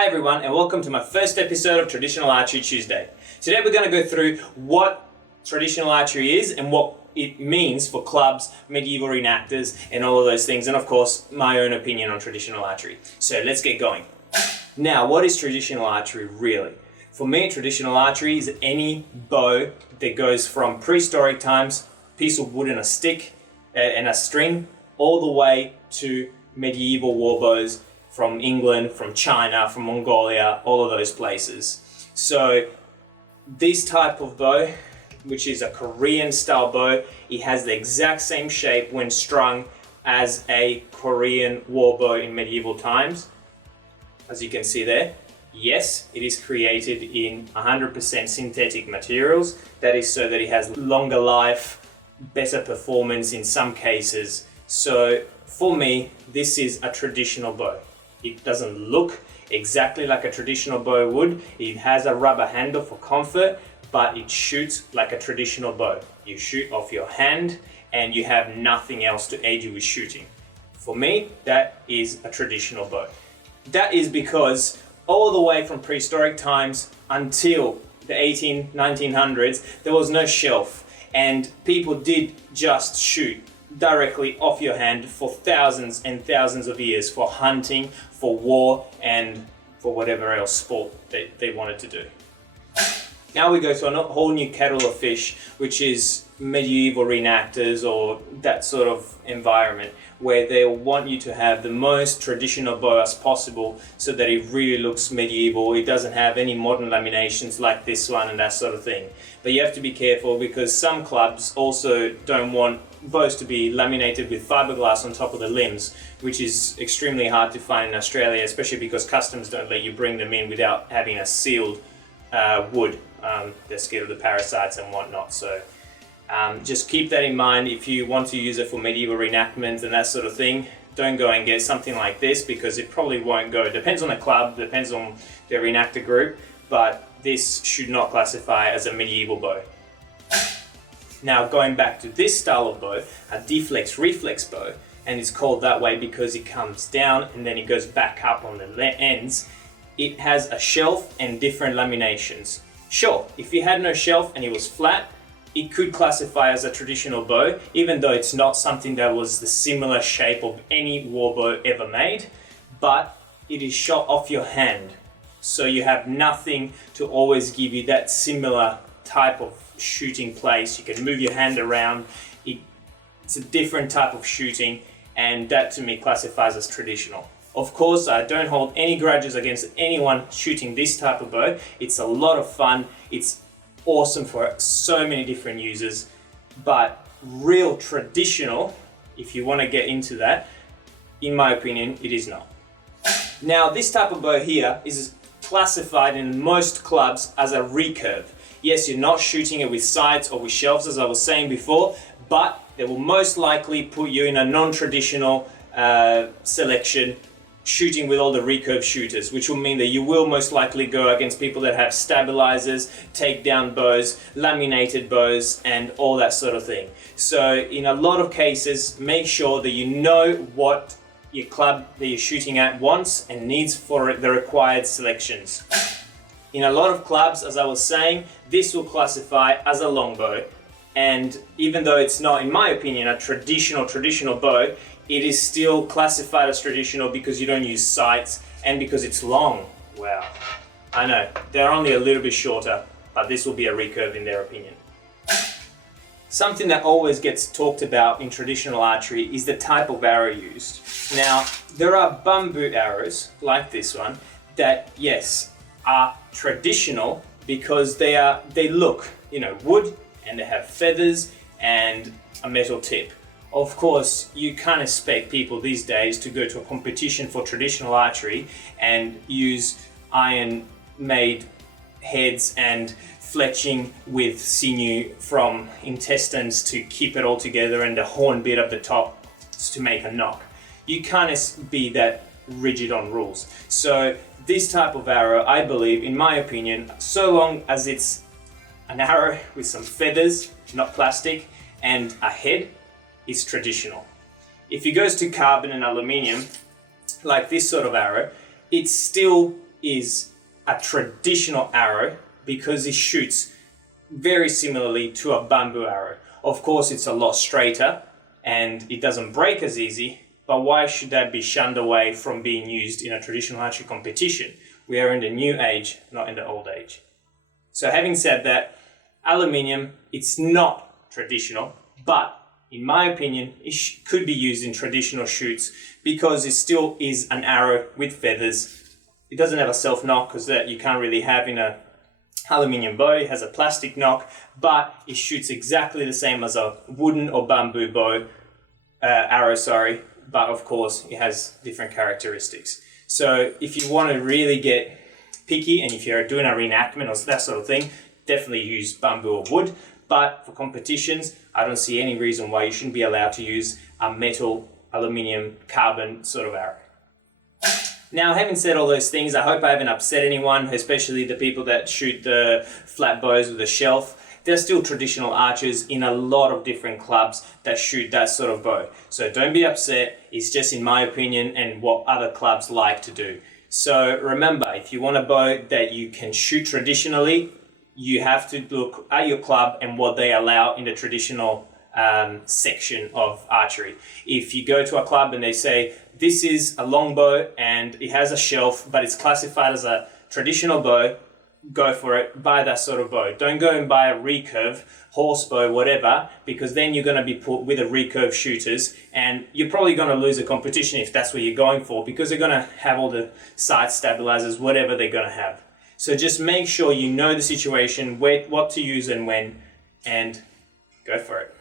Hi everyone, and welcome to my first episode of Traditional Archery Tuesday. Today we're going to go through what traditional archery is and what it means for clubs, medieval reenactors, and all of those things, and of course my own opinion on traditional archery. So let's get going. Now, what is traditional archery really? For me, traditional archery is any bow that goes from prehistoric times, piece of wood and a stick and a string, all the way to medieval war bows from England, from China, from Mongolia, all of those places. So this type of bow, which is a Korean style bow, it has the exact same shape when strung as a Korean war bow in medieval times. As you can see there, yes, it is created in 100% synthetic materials. That is so that it has longer life, better performance in some cases. So for me, this is a traditional bow. It doesn't look exactly like a traditional bow would. It has a rubber handle for comfort, but it shoots like a traditional bow. You shoot off your hand and you have nothing else to aid you with shooting. For me, that is a traditional bow. That is because all the way from prehistoric times until the 1900s, there was no shelf, and people did just shoot directly off your hand for thousands and thousands of years, for hunting, for war, and for whatever else sport they wanted to do. Now we go to a whole new kettle of fish, which is medieval reenactors or that sort of environment where they want you to have the most traditional bow as possible so that it really looks medieval. It doesn't have any modern laminations like this one and that sort of thing. But you have to be careful because some clubs also don't want bows to be laminated with fiberglass on top of the limbs, which is extremely hard to find in Australia, especially because customs don't let you bring them in without having a sealed wood. They're scared of the parasites and whatnot. So just keep that in mind. If you want to use it for medieval reenactments and that sort of thing, don't go and get something like this because it probably won't go. It depends on the club, depends on the reenactor group, but this should not classify as a medieval bow. Now going back to this style of bow, a deflex reflex bow, and it's called that way because it comes down and then it goes back up on the ends. It has a shelf and different laminations. Sure, if you had no shelf and it was flat, it could classify as a traditional bow, even though it's not something that was the similar shape of any war bow ever made, but it is shot off your hand. So you have nothing to always give you that similar type of shooting place. You can move your hand around. It's a different type of shooting, and that to me classifies as traditional. Of course, I don't hold any grudges against anyone shooting this type of bow. It's a lot of fun. It's awesome for so many different users, but real traditional, if you want to get into that, in my opinion, it is not. Now, this type of bow here is classified in most clubs as a recurve. Yes, you're not shooting it with sights or with shelves, as I was saying before, but they will most likely put you in a non-traditional selection, shooting with all the recurve shooters, which will mean that you will most likely go against people that have stabilizers, takedown bows, laminated bows, and all that sort of thing. So in a lot of cases, make sure that you know what your club that you're shooting at wants and needs for the required selections. In a lot of clubs, as I was saying, this will classify as a longbow, and even though it's not, in my opinion, a traditional bow, it is still classified as traditional because you don't use sights and because it's long. Wow, I know, they're only a little bit shorter, but this will be a recurve in their opinion. Something that always gets talked about in traditional archery is the type of arrow used. Now, there are bum boot arrows, like this one, that, yes, are traditional because they look, wood, and they have feathers and a metal tip. Of course, you can't expect people these days to go to a competition for traditional archery and use iron-made heads and fletching with sinew from intestines to keep it all together and the horn bit at the top to make a knock. You can't be that rigid on rules. So this type of arrow, I believe, in my opinion, so long as it's an arrow with some feathers, not plastic, and a head, is traditional. If it goes to carbon and aluminium, like this sort of arrow, it's still is a traditional arrow because it shoots very similarly to a bamboo arrow. Of course, it's a lot straighter and it doesn't break as easy, but why should that be shunned away from being used in a traditional archery competition? We are in the new age, not in the old age. So having said that, aluminium, it's not traditional, but in my opinion, it could be used in traditional shoots because it still is an arrow with feathers. It doesn't have a self-knock because that you can't really have in a aluminium bow. It has a plastic knock, but it shoots exactly the same as a wooden or bamboo bow, arrow, but of course it has different characteristics. So if you want to really get picky and if you're doing a reenactment or that sort of thing, definitely use bamboo or wood. But for competitions, I don't see any reason why you shouldn't be allowed to use a metal, aluminium, carbon sort of arrow. Now, having said all those things, I hope I haven't upset anyone, especially the people that shoot the flat bows with a shelf. There's still traditional archers in a lot of different clubs that shoot that sort of bow. So don't be upset, it's just in my opinion and what other clubs like to do. So remember, if you want a bow that you can shoot traditionally, you have to look at your club and what they allow in the traditional section of archery. If you go to a club and they say, this is a longbow and it has a shelf, but it's classified as a traditional bow, go for it, buy that sort of bow. Don't go and buy a recurve, horse bow, whatever, because then you're going to be put with a recurve shooters and you're probably going to lose a competition if that's what you're going for, because they're going to have all the sight stabilizers, whatever they're going to have. So just make sure you know the situation, what to use and when, and go for it.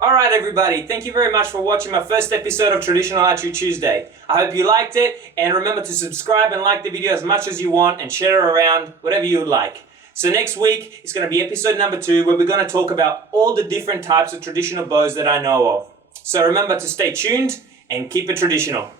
All right, everybody, thank you very much for watching my first episode of Traditional Archery Tuesday. I hope you liked it, and remember to subscribe and like the video as much as you want and share it around, whatever you would like. So next week is going to be episode number 2, where we're going to talk about all the different types of traditional bows that I know of. So remember to stay tuned and keep it traditional.